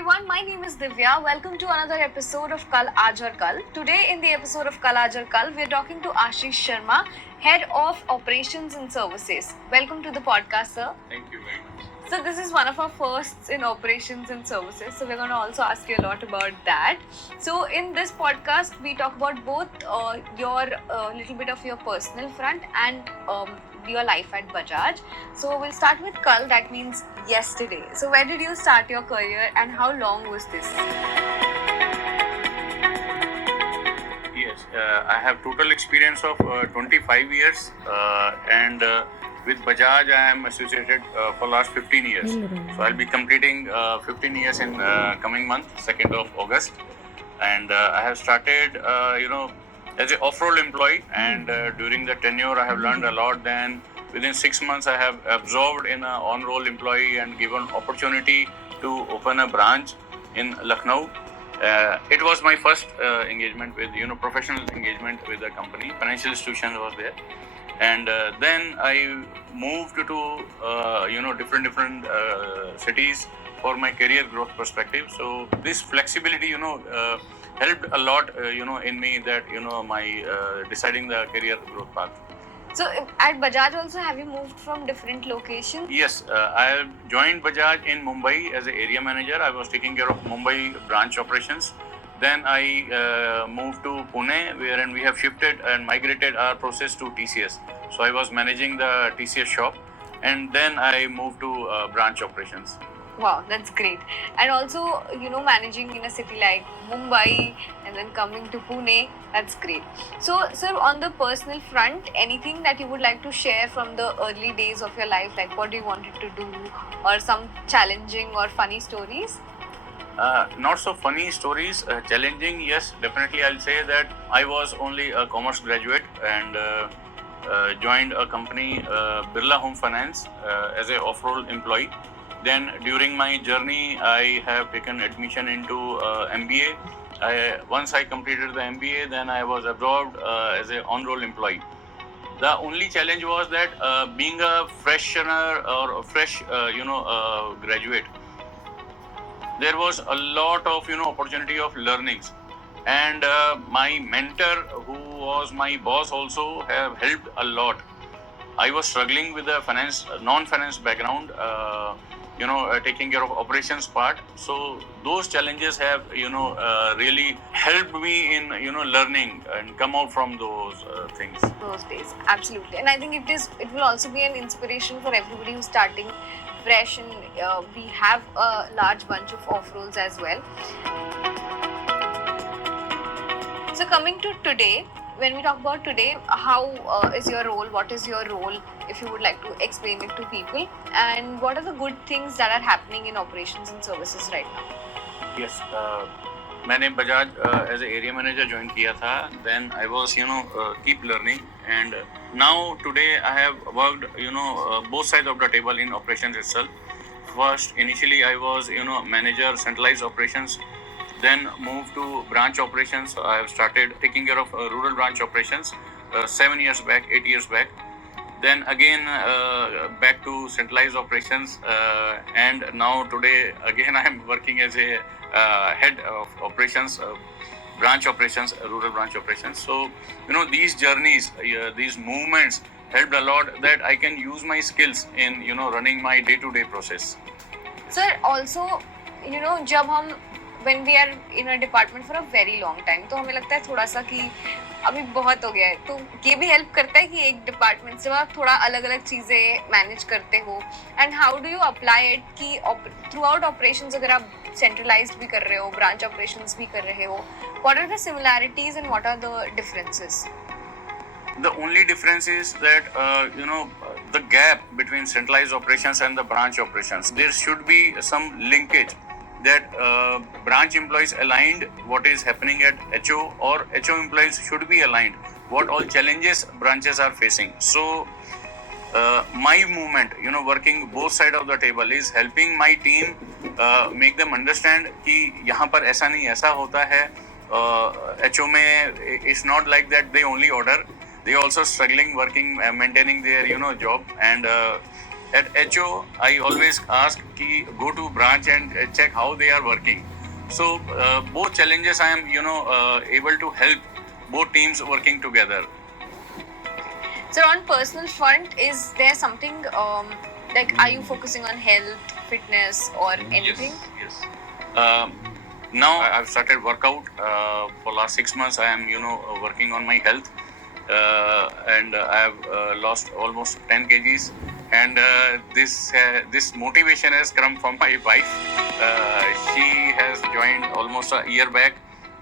everyone, my name is Divya. Welcome to another episode of Kal Aaj Aur Kal. Today in the episode of Kal Aaj Aur Kal, we are talking to Ashish Sharma, Head of Operations and Services. Welcome to the podcast, sir. Thank you very much. So this is one of our firsts in operations and services. So we're going to also ask you a lot about that. So in this podcast, we talk about both your little bit of your personal front and your life at Bajaj. So we'll start with Kal. That means yesterday. So where did you start your career and how long was this? Yes, I have total experience of 25 years and with Bajaj I am associated for last 15 years. So I'll be completing 15 years in coming month, 2nd of August. And I have started, as an off-roll employee, and during the tenure I have learned a lot. Then within 6 months I have absorbed in an on-roll employee and given opportunity to open a branch in Lucknow. It was my first engagement with, professional engagement with the company. Financial institution was there. And then I moved to, different cities for my career growth perspective. So this flexibility, helped a lot, in me that, my deciding the career growth path. So at Bajaj also, have you moved from different locations? Yes, I joined Bajaj in Mumbai as an area manager. I was taking care of Mumbai branch operations. Then I moved to Pune, wherein we have shifted and migrated our process to TCS. So I was managing the TCS shop, and then I moved to branch operations. Wow, that's great. And also, managing in a city like Mumbai and then coming to Pune, that's great. So, sir, on the personal front, anything that you would like to share from the early days of your life, like what do you wanted to do, or some challenging or funny stories? Not so funny stories, challenging, yes, definitely I'll say that I was only a commerce graduate and joined a company, Birla Home Finance, as an off-roll employee. Then during my journey, I have taken admission into MBA. Once I completed the MBA, then I was absorbed as an on-roll employee. The only challenge was that being a freshener or a fresh, graduate, there was a lot of, opportunity of learnings. And my mentor, who was my boss also, have helped a lot. I was struggling with the non-finance background, taking care of operations part. So those challenges have, really helped me in, learning and come out from those things. Those days, absolutely. And I think it will also be an inspiration for everybody who's starting fresh, and we have a large bunch of off-rolls as well. So coming to today, when we talk about today, how is your role? What is your role? If you would like to explain it to people, and what are the good things that are happening in operations and services right now? Yes, मैंने Bajaj as a area manager join किया था. Then I was, keep learning, and now today I have worked, both sides of the table in operations itself. First, initially I was, manager centralized operations. Then moved to branch operations. I have started taking care of rural branch operations 7 years back, 8 years back. Then again back to centralized operations, and now today again I am working as a head of operations, branch operations, rural branch operations. So these journeys, these movements helped a lot that I can use my skills in running my day-to-day process. Sir, also, जब हम when we are in a department for a very long time, तो हमें लगता है थोड़ा सा कि अभी बहुत हो गया है. तो ये भी हेल्प करता है कि एक डिपार्टमेंट से आप थोड़ा अलग अलग चीज़ें मैनेज करते हो. And how do you apply it कि थ्रू आउट ऑपरेशंस अगर आप सेंट्रलाइज्ड भी कर रहे हो, ब्रांच ऑपरेशंस भी कर रहे हो, what are the similarities and what are the differences? The only difference is that, the gap between centralized operations and the branch operations, there should be some linkage that branch employees aligned what is happening at HO, or HO employees should be aligned what all challenges branches are facing. So my movement, working both sides of the table is helping my team make them understand कि यहाँ पर ऐसा नहीं ऐसा होता है. HO में it's not like that they only order. They also struggling working, maintaining their job, and at HO, I always ask ki go to branch and check how they are working. So both challenges I am able to help both teams working together. So on personal front, is there something like, are you focusing on health, fitness, or anything? Yes. Now I've started workout. For last 6 months, I am working on my health, and I have lost almost 10 kgs. And this motivation has come from my wife. She has joined almost a year back,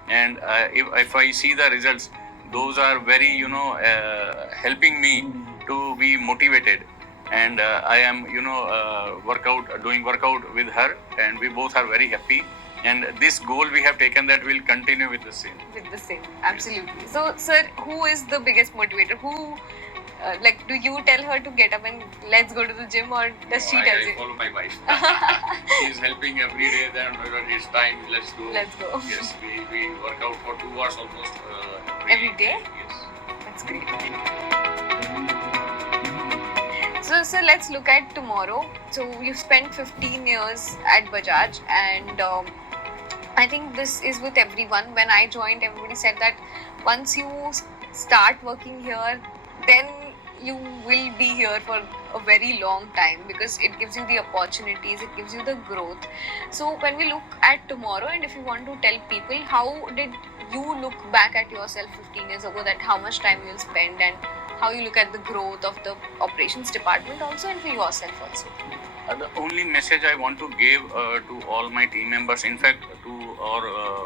and if I see the results, those are very helping me to be motivated. And I am doing workout with her, and we both are very happy. And this goal we have taken that we'll continue with the same. With the same, absolutely. So, sir, who is the biggest motivator? Who, like, do you tell her to get up and let's go to the gym, or does she tell I you? follow my wife. She's helping every day. Then when it's time, let's go. Let's go. Yes, we work out for 2 hours almost Every day? Yes. That's great. So, sir, let's look at tomorrow. So, you spent 15 years at Bajaj, and I think this is with everyone. When I joined, everybody said that once you start working here, then you will be here for a very long time, because it gives you the opportunities, it gives you the growth. So when we look at tomorrow, and if you want to tell people, how did you look back at yourself 15 years ago, that how much time you'll spend, and how you look at the growth of the operations department also, and for yourself also? The only message I want to give to all my team members, in fact, to our